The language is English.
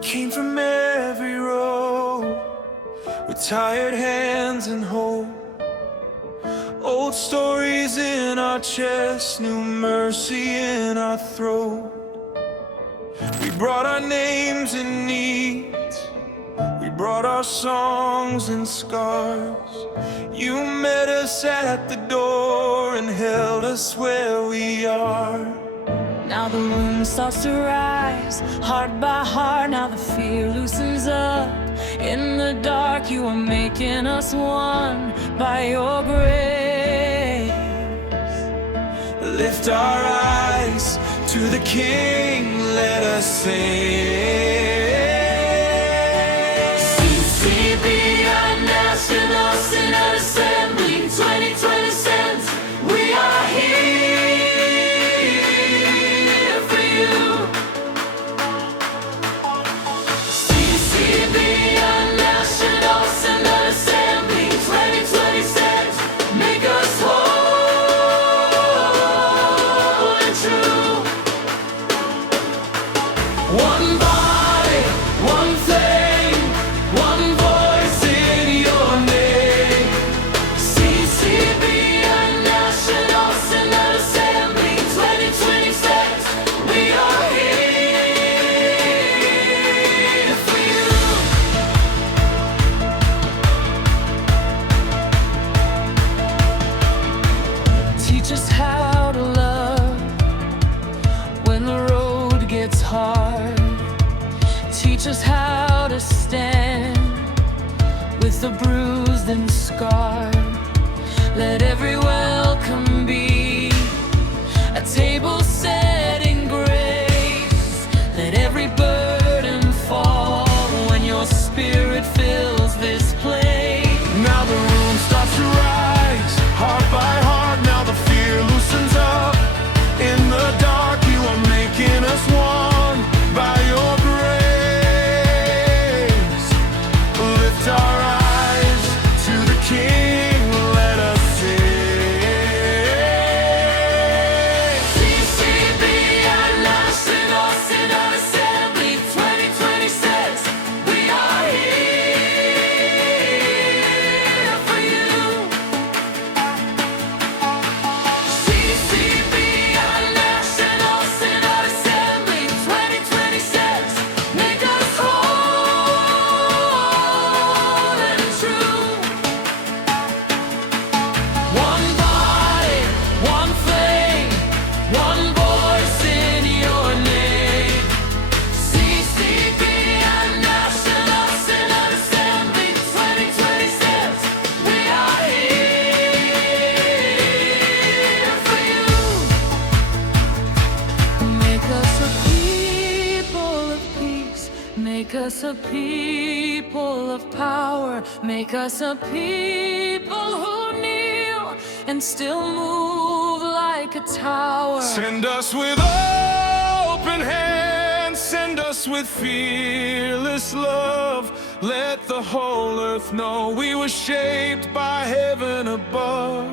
came from every road, with tired hands and hope. Old stories in our chests, new mercy in our throat. We brought our names in needs, we brought our songs and scars. You met us at the door and held us where we are. Now the room starts to rise, heart by heart. Now the fear loosens up. In the dark you are making us one by your grace. Lift our eyes to the King, let us sing. CCBI National Synodal Assembly 2026. We are here for you. CCBI National Synodal Assembly 2026. Make us whole and true. One body, one thing, one voice in your name. CCBI National Synodal Assembly 2026. We are here for you. Teach us how to love when the road gets hard. Teach us how to stand with the bruised and scarred. Let every welcome be a table set in grace. Let every burden fall when your spirit fills this place. Now the room starts to rise, heart by heart. Now the fear loosens up. In the dark you are making us one by your grace. Lift our eyes to the King, let us sing. CCBI National Synodal Assembly 2026. We are here for you. CCBI National Synodal Assembly 2026. Make us whole and true. One body, one flame, one voice in your name. CCBI National Synodal Assembly 2026. We are here for you. Make us a people of peace. Make us a people of power. Make us a people who kneel and still move like a tower. Send us with open hands, send us with fearless love. Let the whole earth know we were shaped by heaven above.